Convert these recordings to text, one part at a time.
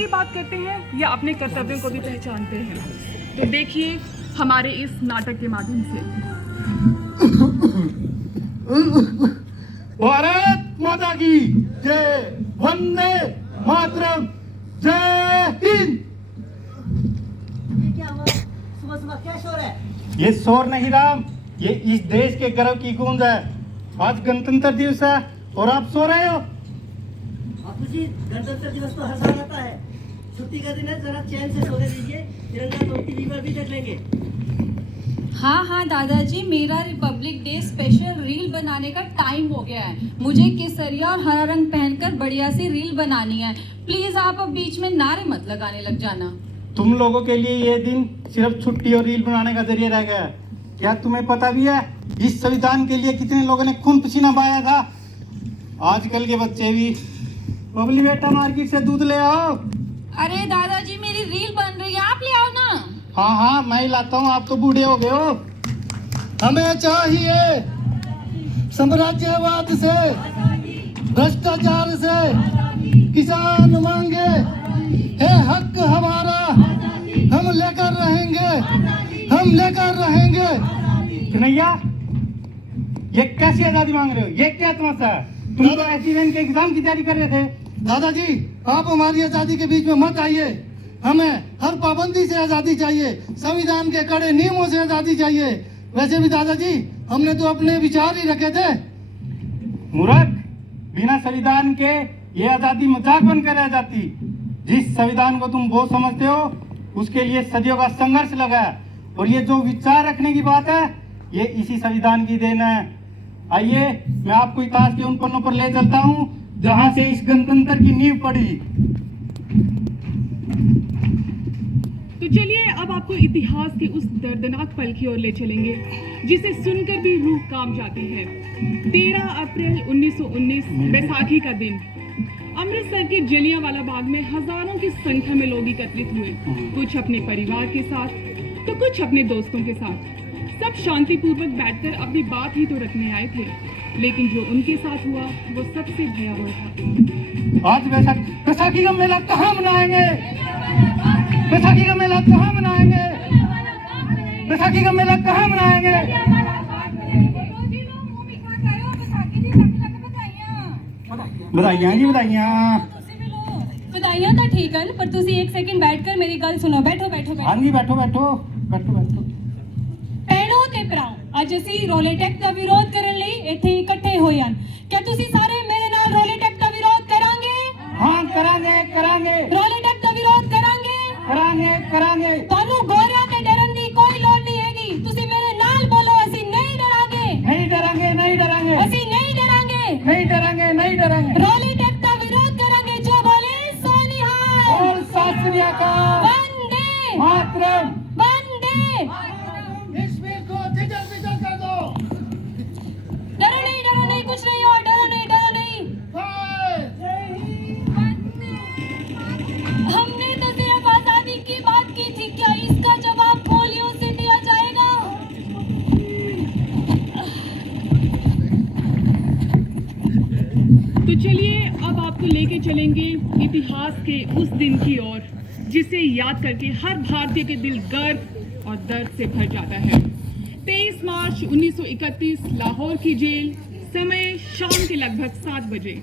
की बात करते हैं या अपने कर्तव्यों को भी पहचानते हैं? तो देखिए हमारे इस नाटक के माध्यम से। भारत माता की जय, वंदे मातरम, जय हिंद। ये क्या हुआ? सुबह सुबह क्या शोर है? ये शोर नहीं राम, ये इस देश के गर्व की गूंज है। आज गणतंत्र दिवस है और आप सो रहे हो। बापूजी, गणतंत्र दिवस तो हर साल आता है। छुट्टी का दिन है, जरा चैन से सोने दीजिए। तिरंगा तो टीवी पर भी देख लेंगे। हाँ दादाजी, मेरा रिपब्लिक डे स्पेशल रील बनाने का टाइम हो गया है। मुझे केसरिया और हरा रंग पहनकर बढ़िया सी रील बनानी है। प्लीज आप अब बीच में नारे मत लगाने लग जाना। तुम लोगों के लिए ये दिन सिर्फ छुट्टी और रील बनाने का जरिया रह गया है। क्या तुम्हें पता भी है इस संविधान के लिए कितने लोगों ने खून पसीना बहाया था? आजकल के बच्चे भी, बबली बेटा मार्केट से दूध ले आओ। अरे दादाजी, मेरी रील बन रही है, आप ले आओ ना। हाँ मैं ही लाता हूँ, आप तो बूढ़े हो गए हो। हमें चाहिए साम्राज्यवाद से, भ्रष्टाचार से किसान मांगे है हक हमारा, हम लेकर रहेंगे, हम लेकर रहेंगे। कन्हैया, ये कैसी आजादी मांग रहे हो? ये क्या तमाशा है? तुम तो एसडीएम के एग्जाम की तैयारी कर रहे थे। दादाजी, आप हमारी आजादी के बीच में मत आइए। हमें हर पाबंदी से आजादी चाहिए, संविधान के कड़े नियमों से आजादी चाहिए। वैसे भी दादाजी, हमने तो अपने विचार ही रखे थे। मूर्ख, बिना संविधान के ये आजादी मजाक बनकर रह जाती। जिस संविधान को तुम वो समझते हो, उसके लिए सदियों का संघर्ष लगा है। और ये जो विचार रखने की बात है, ये इसी संविधान की देन है। आइए, मैं आपको इतिहास के उन पन्नों पर ले चलता हूँ जहाँ से इस गणतंत्र की नींव पड़ी। तो चलिए अब आपको इतिहास के उस दर्दनाक पल की ओर ले चलेंगे जिसे सुनकर भी रूह कांप जाती है। 13 अप्रैल 1919 बैसाखी का दिन अमृतसर के जलियांवाला बाग में हजारों की संख्या में लोग एकत्रित हुए। कुछ अपने परिवार के साथ तो कुछ अपने दोस्तों के साथ। सब शांतिपूर्वक बैठकर अपनी बात ही तो रखने आए थे, लेकिन जो उनके साथ हुआ वो सबसे भयावह था। आज बैसाखी का मेला कहाँ मनाएंगे? बैसाखी का मेला कहाँ मनाएंगे? बैसाखी का मेला कहाँ मनाएंगे? बधाइयां जी, बधाइयां। बधाइयां तो ठीक है, पर तुसी एक सेकंड बैठकर मेरी गल सुनो। बैठो बैठो हाँ जी, बैठो बैठो बैठो बैठो। ਭੈਣੋ ਤੇ ਭਰਾਓ, ਅੱਜ ਅਸੀਂ ਰੋਲੇਟੈਕ ਦਾ ਵਿਰੋਧ ਕਰਨ ਲਈ ਇੱਥੇ ਇਕੱਠੇ ਹੋਏ ਹਾਂ। क्या ਤੁਸੀਂ ਸਾਰੇ ਮੇਰੇ ਨਾਲ ਰੋਲੇਟੈਕ ਦਾ ਵਿਰੋਧ ਕਰਾਂਗੇ? हाँ करांगे करांगे ਰੋਲੇਟੈਕ ਦਾ ਵਿਰੋਧ ਕਰਾਂਗੇ। करांगे करांगे। ਤੁਹਾਨੂੰ ਗੋਰਿਆਂ ਤੇ ਡਰਨ ਦੀ ਕੋਈ ਲੋੜ ਨਹੀਂ ਹੈਗੀ। ਤੁਸੀਂ ਮੇਰੇ ਨਾਲ ਬੋਲੋ, ਅਸੀਂ ਨਹੀਂ ਡਰਾਂਗੇ। नहीं डरांगे, नहीं डरांगे, ਅਸੀਂ ਨਹੀਂ ਡਰਾਂਗੇ। नहीं डरांगे, नहीं डरांगे। ਰੋਲੇਟੈਕ ਦਾ ਵਿਰੋਧ ਕਰਾਂਗੇ। ਜੋ ਬੋਲੇ ਸੋ ਨਿਹਾਲ। और सत श्री अकाल। वंदे मातरम। वंदे। इस वीर को जिजल विजल कर दो। डरो नहीं, कुछ नहीं हो। डरो नहीं। हमने तो सिर्फ आजादी की बात की थी, क्या इसका जवाब पोलियो से दिया जाएगा? तो चलिए अब आपको लेके चलेंगे इतिहास के उस दिन की ओर जिसे याद करके हर भारतीय के दिल गर्व और दर्द से भर जाता है। 23 मार्च 1931 लाहौर की जेल, समय शाम के लगभग 7 बजे।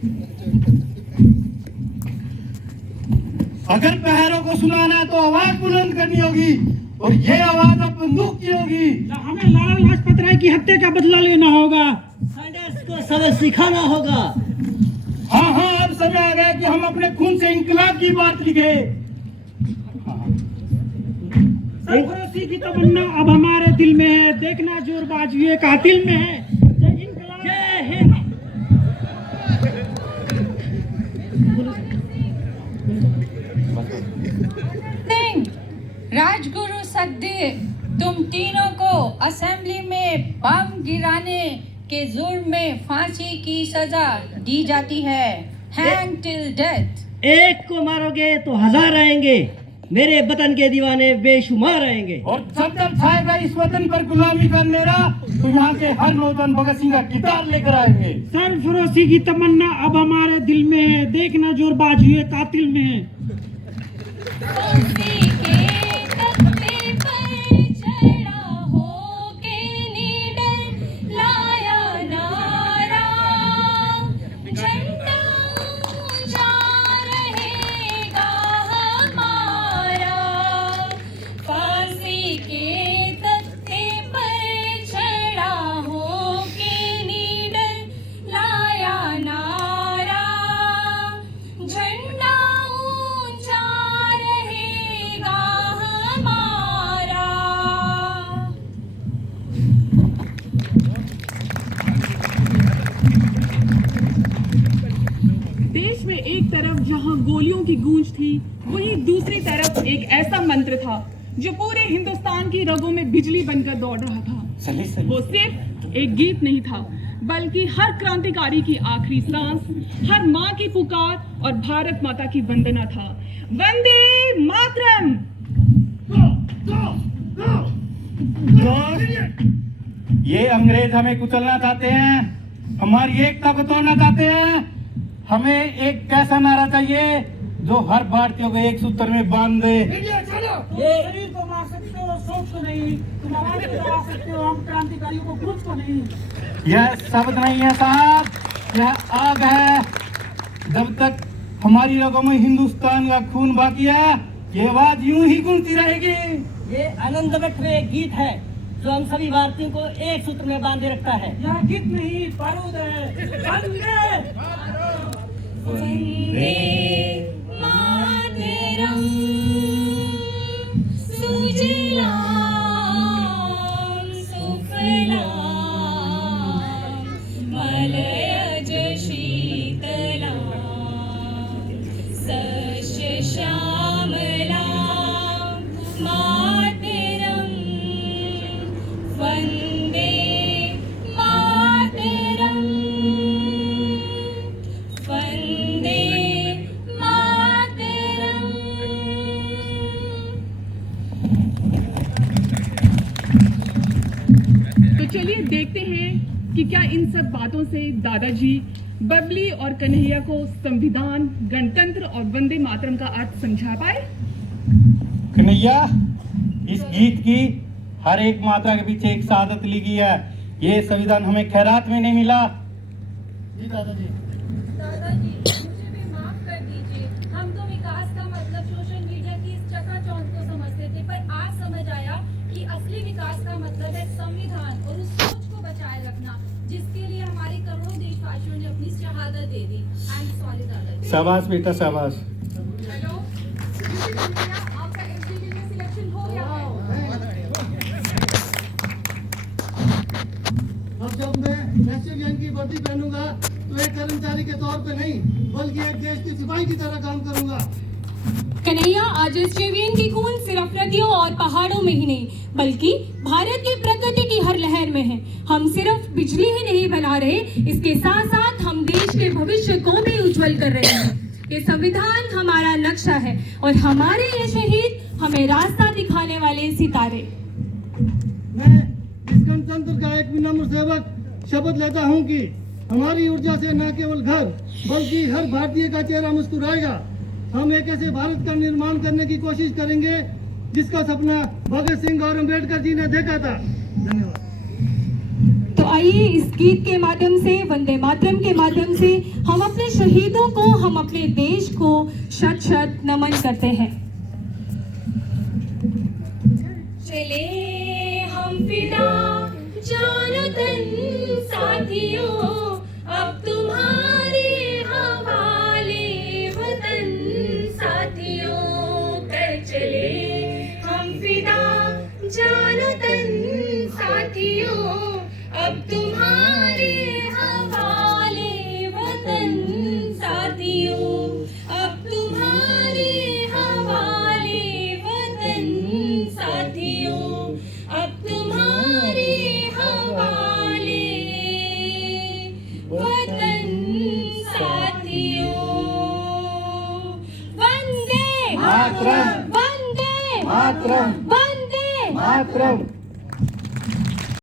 अगर पहरों को सुनाना है तो आवाज बुलंद करनी होगी, और ये आवाज अब बंदूक की होगी। हमें लाला लाजपत राय की हत्या का बदला लेना होगा। सैंडर्स को सबक सिखाना होगा। हाँ अब समय आ गया कि हम अपने खून से इंकलाब की बात लिखे। सरफरोशी की तमन्ना अब हमारे दिल में है, देखना जोरबाज ये कातिल में है। जय इंकलाब, जय हिंद। राजगुरु सद्दे तुम तीनों को असेंबली में बम गिराने के जुर्म में फांसी की सजा दी जाती है। Hang till death. एक को मारोगे तो 1000 आएंगे। मेरे वतन के दीवाने बेशुमार आएंगे। और जब जब छाएगा इस वतन पर गुलामी का अंधेरा, तो यहाँ के हर नौजवान भगत सिंह का किताब लेकर आएंगे। सरफरोशी की तमन्ना अब हमारे दिल में है, देखना जोरबाज ये कातिल में है। फांसी के तख्ते पर चढ़ा होके निडर लाया नारा, झंडा ऊंचा रहेगा हमारा। फांसी के तख्ते पर चढ़ा होके निडर लाया नारा, झंडा ऊंचा रहेगा हमारा। देश में एक तरफ जहां गोलियों की गूंज थी, वहीं दूसरी तरफ एक ऐसा मंत्र था जो पूरे हिंदुस्तान की रगों में बिजली बनकर दौड़ रहा था। वो सिर्फ एक गीत नहीं था, बल्कि हर क्रांतिकारी की आखिरी सांस, हर माँ की पुकार और भारत माता की वंदना था। वंदे मातरम। ये अंग्रेज हमें कुचलना चाहते हैं, हमारी एकता को तोड़ना चाहते हैं। हमें एक कैसा नारा चाहिए जो हर भारतीय को एक सूत्र में बांध दे। ये शरीर को मार सकते हो, सोच को नहीं। तुम आवाज को दबा सकते हो, हम क्रांतिकारियों को कुछ को नहीं। यह शब्द नहीं है साहब, यह आग है। जब तक हमारी रगों में हिंदुस्तान का खून बाकी है, ये आवाज यूं ही गूंजती रहेगी। ये आनंदमठ में एक गीत है जो हम सभी भारतीयों को एक सूत्र में बांधे रखता है। यह गीत नहीं, बारूद है। वंदे मातरम, सुजलाम सुफलाम, मलयज शीतलाम, सस्य श्यामलाम, मातरम। वंदे मातरम, वंदे मातरम। तो चलिए देखते हैं कि क्या इन सब बातों से दादाजी बबली और कन्हैया को संविधान, गणतंत्र और वंदे मातरम का अर्थ समझा पाए। कन्हैया, इस गीत की हर एक मात्रा के पीछे एक शहादत लिखी है। ये संविधान हमें खैरात में नहीं मिला। जी दादाजी। दादाजी, मुझे भी माफ कर दीजिए। हम तो विकास का मतलब सोशल मीडिया की इस चकाचौंध को समझते थे, पर आज समझ आया कि असली विकास का मतलब है संविधान और उस सोच को बचाए रखना जिसके लिए हमारे करोड़ों देशवासियों ने अपनी शहादत दे दी। आई एम सॉरी दादाजी। शाबाश बेटा, शाबाश। हेलो, आपका एसडीडी में सिलेक्शन हो गया है। अब जब मैं नेशनल गैंग की वर्दी पहनूंगा तो एक कर्मचारी के तौर पे नहीं, बल्कि एक देश की सिपाही की तरह काम करूंगा। कन्हैया, आज एसजेवीएन की खून सिर्फ नदियों और पहाड़ों में ही नहीं, बल्कि भारत की प्रकृति की हर लहर में है। हम सिर्फ बिजली ही नहीं बना रहे, इसके साथ साथ हम देश के भविष्य को भी उज्जवल कर रहे हैं। ये संविधान हमारा नक्शा है और हमारे ये शहीद हमें रास्ता दिखाने वाले सितारे। मैं इस गणतंत्र का एक विनम्र सेवक शपथ लेता हूं कि हमारी ऊर्जा से न केवल घर बल्कि हर भारतीय का चेहरा मुस्कुराएगा। हम एक ऐसे भारत का निर्माण करने की कोशिश करेंगे जिसका सपना भगत सिंह और अम्बेडकर जी ने देखा था। धन्यवाद। तो आइए इस गीत के माध्यम से, वंदे मातरम के माध्यम से हम अपने शहीदों को, हम अपने देश को शत शत नमन करते हैं। चले हम फिदा जान तन साथियों, अब तुम्हारे हवाले वतन साथियों। कर चले हम फिदा जान तन साथियों, अब तुम्हारे हवाले वतन साथियों, अब तुम्हारे हवाले वतन साथियों, अब तुम्हारे हवाले वतन साथियों। वंदे मातरम, वंदे मातरम, वंदे मातरम।